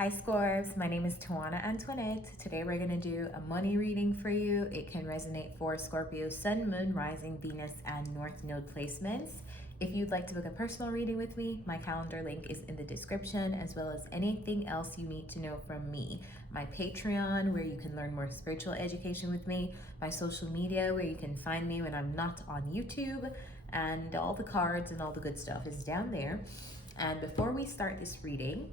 Hi Scorps, my name is Antoinette. Today we're going to do a money reading for you. It can resonate for Scorpio, Sun, Moon, Rising, Venus, and North Node placements. If you'd like to book a personal reading with me, my calendar link is in the description, as well as anything else you need to know from me. My Patreon, where you can learn more spiritual education with me, my social media, where you can find me when I'm not on YouTube, and all the cards and all the good stuff is down there. And before we start this reading,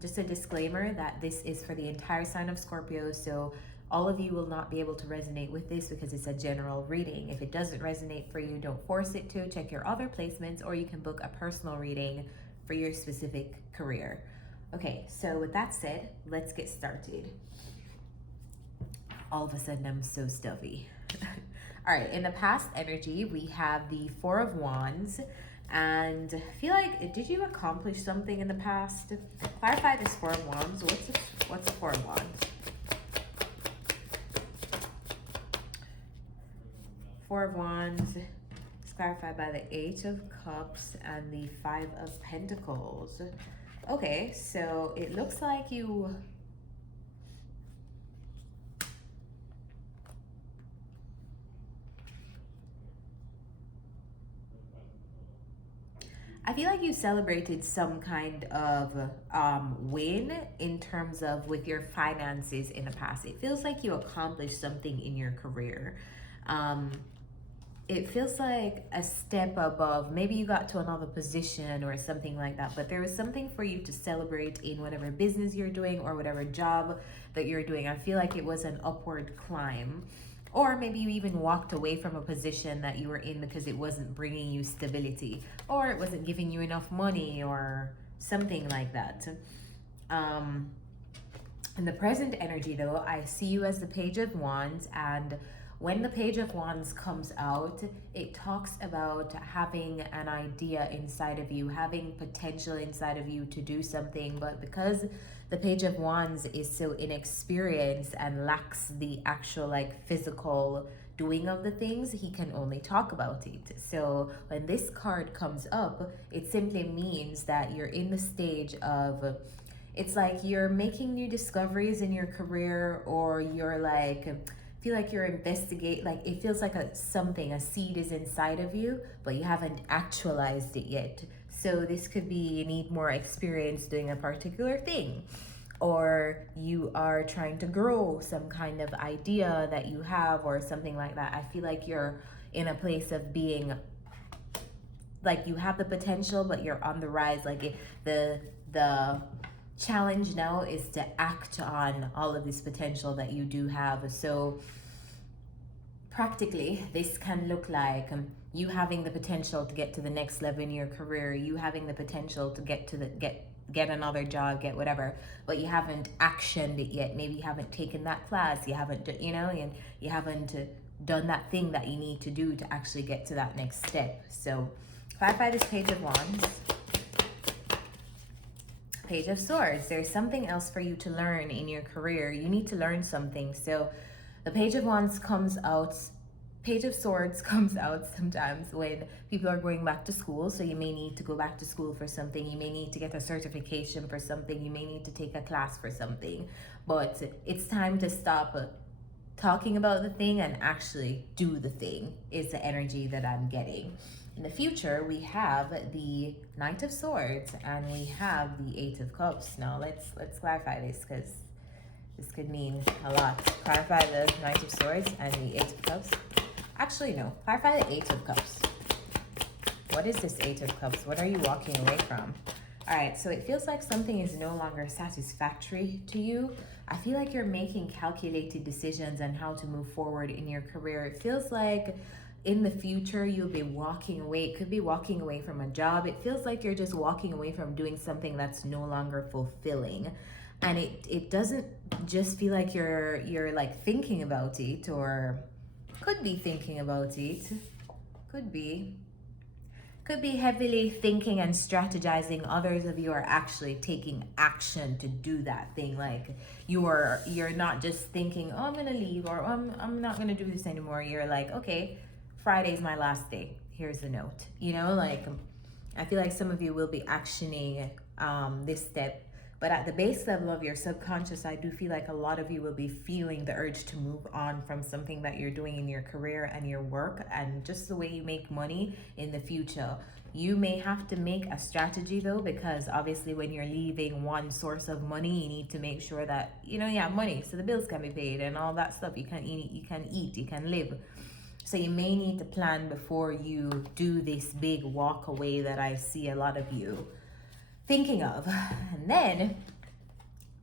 just a disclaimer that this is for the entire sign of Scorpio, so all of you will not be able to resonate with this because it's a general reading. If it doesn't resonate for you, don't force it to. Check your other placements, or you can book a personal reading for your specific career. Okay, so with that said, let's get started. All of a sudden, I'm so stuffy. All right, in the past energy, we have the Four of Wands. And I feel like, did you accomplish something in the past? Clarify this Four of Wands. What's a Four of Wands? Four of Wands is clarified by the Eight of Cups and the Five of Pentacles. Okay, so it looks like you... I feel like you celebrated some kind of win in terms of with your finances in the past. It feels like you accomplished something in your career. It feels like a step above. Maybe you got to another position or something like that, but there was something for you to celebrate in whatever business you're doing or whatever job that you're doing. I feel like it was an upward climb. Or maybe you even walked away from a position that you were in because it wasn't bringing you stability, or it wasn't giving you enough money, or something like that. In the present energy, though, I see you as the Page of Wands, and when the Page of Wands comes out, it talks about having an idea inside of you, having potential inside of you to do something, but because the Page of Wands is so inexperienced and lacks the actual like physical doing of the things, he can only talk about it. So when this card comes up, it simply means that you're in the stage of, it's like you're making new discoveries in your career, or you're like, feel like you're like it feels like a seed is inside of you, but you haven't actualized it yet. So this could be you need more experience doing a particular thing, or you are trying to grow some kind of idea that you have or something like that. I feel like you're in a place of being like you have the potential, but you're on the rise. Like the challenge now is to act on all of this potential that you do have. So practically, this can look like you having the potential to get to the next level in your career, you having the potential to get another job, get whatever, but you haven't actioned it yet. Maybe you haven't taken that class, you haven't, and you haven't done that thing that you need to do to actually get to that next step. So clarify this Page of Wands. Page of Swords, there's something else for you to learn in your career. You need to learn something. So the Page of Wands comes out, Page of Swords comes out sometimes when people are going back to school. So you may need to go back to school for something. You may need to get a certification for something. You may need to take a class for something. But it's time to stop talking about the thing and actually do the thing, is the energy that I'm getting. In the future, we have the Knight of Swords and we have the Eight of Cups. Now let's clarify this, because this could mean a lot. Clarify the Knight of Swords and the Eight of Cups. Actually, no. Clarify the Eight of Cups. What is this Eight of Cups? What are you walking away from? All right, so it feels like something is no longer satisfactory to you. I feel like you're making calculated decisions on how to move forward in your career. It feels like in the future, you'll be walking away. It could be walking away from a job. It feels like you're just walking away from doing something that's no longer fulfilling. And it doesn't just feel like you're like thinking about it, or could be thinking about it. Could be heavily thinking and strategizing. Others of you are actually taking action to do that thing. Like you're not just thinking, oh, I'm gonna leave, or I'm not gonna do this anymore. You're like, okay, Friday's my last day. Here's the note. Like I feel like some of you will be actioning this step But at the base level of your subconscious, I do feel like a lot of you will be feeling the urge to move on from something that you're doing in your career and your work and just the way you make money in the future. You may have to make a strategy though, because obviously when you're leaving one source of money, you need to make sure that you have money so the bills can be paid and all that stuff. You can eat, you can live. So you may need to plan before you do this big walk away that I see a lot of you thinking of. And then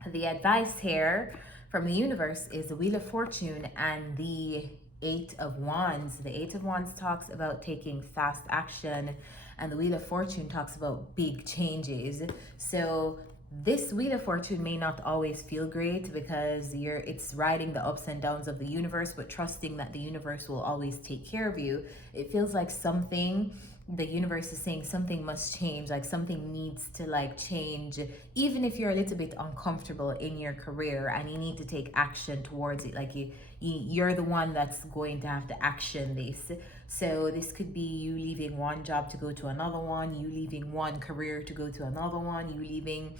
the advice here from the universe is the Wheel of Fortune and the Eight of Wands. The Eight of Wands talks about taking fast action, and the Wheel of Fortune talks about big changes. So this Wheel of Fortune may not always feel great because it's riding the ups and downs of the universe, but trusting that the universe will always take care of you. It feels like the universe is saying something must change, like something needs to change, even if you're a little bit uncomfortable in your career and you need to take action towards it. Like you're the one that's going to have to action this. So this could be you leaving one job to go to another one, you leaving one career to go to another one, you leaving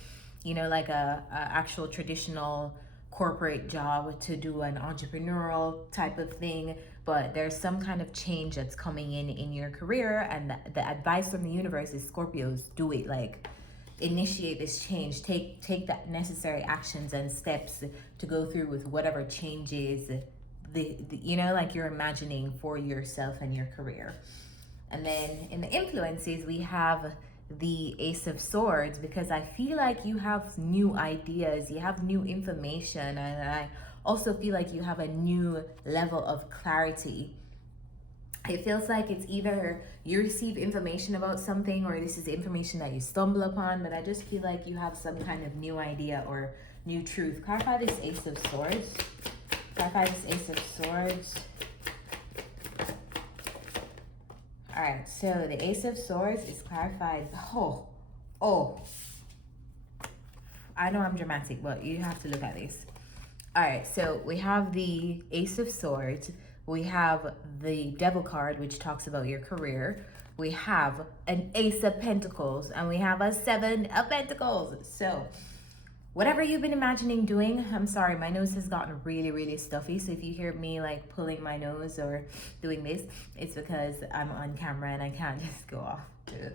like a actual traditional corporate job to do an entrepreneurial type of thing. But there's some kind of change that's coming in your career, and the advice from the universe is, Scorpios, do it. Like, initiate this change, take that necessary actions and steps to go through with whatever changes like you're imagining for yourself and your career. And then in the influences, we have the Ace of Swords, because I feel like you have new ideas, you have new information, and I also feel like you have a new level of clarity. It feels like it's either you receive information about something or this is information that you stumble upon, but I just feel like you have some kind of new idea or new truth. Clarify this Ace of Swords. Clarify this Ace of Swords. All right, so the Ace of Swords is clarified. Oh. I know I'm dramatic, but you have to look at this. All right, so we have the Ace of Swords. We have the Devil card, which talks about your career. We have an Ace of Pentacles, and we have a Seven of Pentacles. So whatever you've been imagining doing, I'm sorry, my nose has gotten really, really stuffy. So if you hear me like pulling my nose or doing this, it's because I'm on camera and I can't just go off to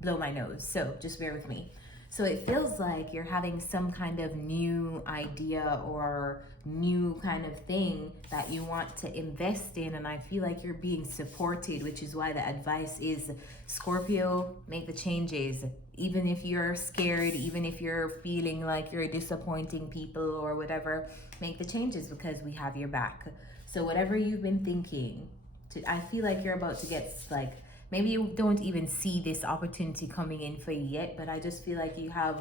blow my nose. So just bear with me. So it feels like you're having some kind of new idea or new kind of thing that you want to invest in, and I feel like you're being supported, which is why the advice is, Scorpio, make the changes. Even if you're scared, even if you're feeling like you're disappointing people or whatever, make the changes because we have your back. So whatever you've been thinking, I feel like you're about to get maybe you don't even see this opportunity coming in for you yet, but I just feel like you have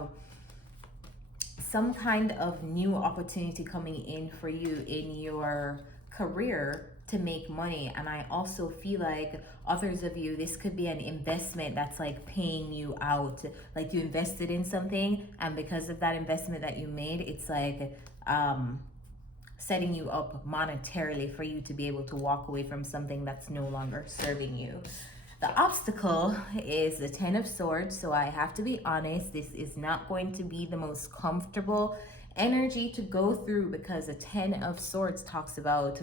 some kind of new opportunity coming in for you in your career to make money. And I also feel like others of you, this could be an investment that's like paying you out. Like you invested in something, and because of that investment that you made, it's like setting you up monetarily for you to be able to walk away from something that's no longer serving you. The obstacle is the Ten of Swords, so I have to be honest, this is not going to be the most comfortable energy to go through, because the Ten of Swords talks about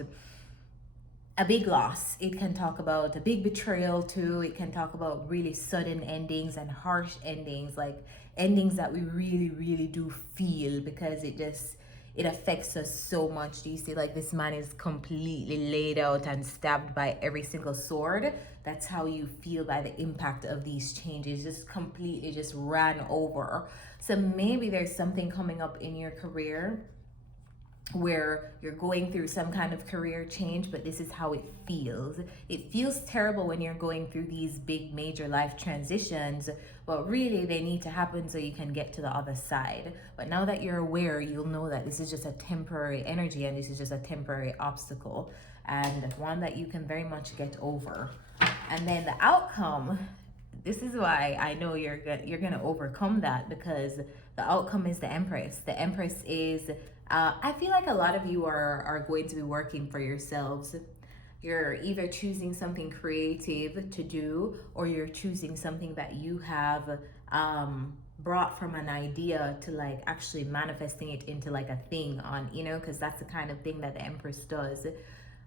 a big loss. It can talk about a big betrayal too. It can talk about really sudden endings and harsh endings, like endings that we really, really do feel, because it affects us so much. Do you see, like, this man is completely laid out and stabbed by every single sword? That's how you feel by the impact of these changes, just completely just ran over. So maybe there's something coming up in your career where you're going through some kind of career change, but this is how it feels. It feels terrible when you're going through these big major life transitions, but really they need to happen so you can get to the other side. But now that you're aware, you'll know that this is just a temporary energy and this is just a temporary obstacle, and one that you can very much get over. And then the outcome, this is why I know you're gonna overcome that, because the outcome is the Empress. The Empress is I feel like a lot of you are going to be working for yourselves. You're either choosing something creative to do, or you're choosing something that you have brought from an idea to like actually manifesting it into like a thing on, you know, because that's the kind of thing that the Empress does.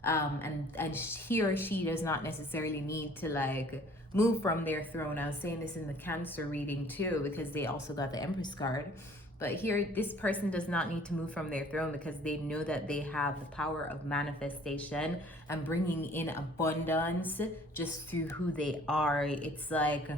And he or she does not necessarily need to like move from their throne. I was saying this in the Cancer reading too, because they also got the Empress card. But here, this person does not need to move from their throne because they know that they have the power of manifestation and bringing in abundance just through who they are. It's like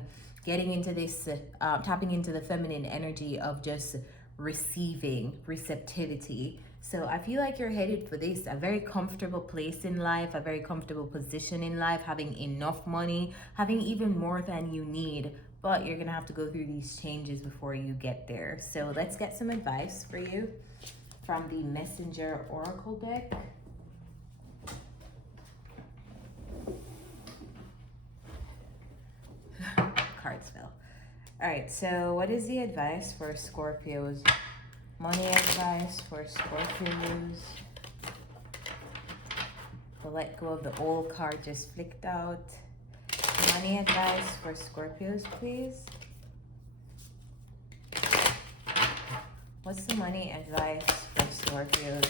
getting into this, tapping into the feminine energy of just receiving, receptivity. So I feel like you're headed for this, a very comfortable place in life, a very comfortable position in life, having enough money, having even more than you need. But you're gonna have to go through these changes before you get there. So let's get some advice for you from the Messenger Oracle deck. Cards fell. All right, so what is the advice for Scorpios? Money advice for Scorpios. The let go of the old card just flicked out. Money advice for Scorpios, please. What's the money advice for Scorpios?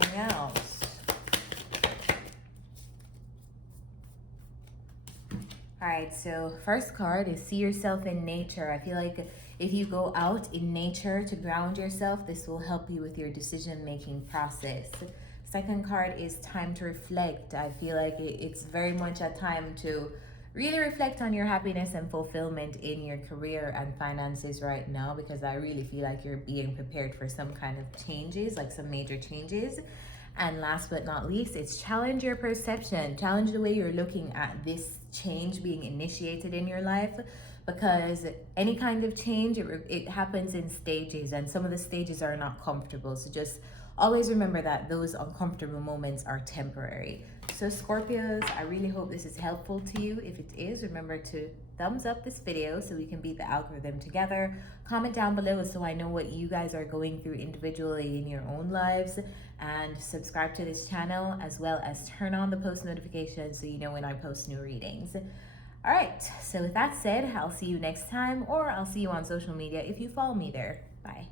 Anything else? All right, so first card is see yourself in nature. I feel like if you go out in nature to ground yourself, this will help you with your decision-making process. Second card is time to reflect. I feel like it's very much a time to really reflect on your happiness and fulfillment in your career and finances right now, because I really feel like you're being prepared for some kind of changes, like some major changes. And last but not least, it's challenge your perception, challenge the way you're looking at this change being initiated in your life, because any kind of change, it happens in stages, and some of the stages are not comfortable. So just always remember that those uncomfortable moments are temporary. So Scorpios, I really hope this is helpful to you. If it is, remember to thumbs up this video so we can beat the algorithm together. Comment down below so I know what you guys are going through individually in your own lives, and subscribe to this channel, as well as turn on the post notifications so you know when I post new readings. All right, so with that said, I'll see you next time, or I'll see you on social media if you follow me there. Bye.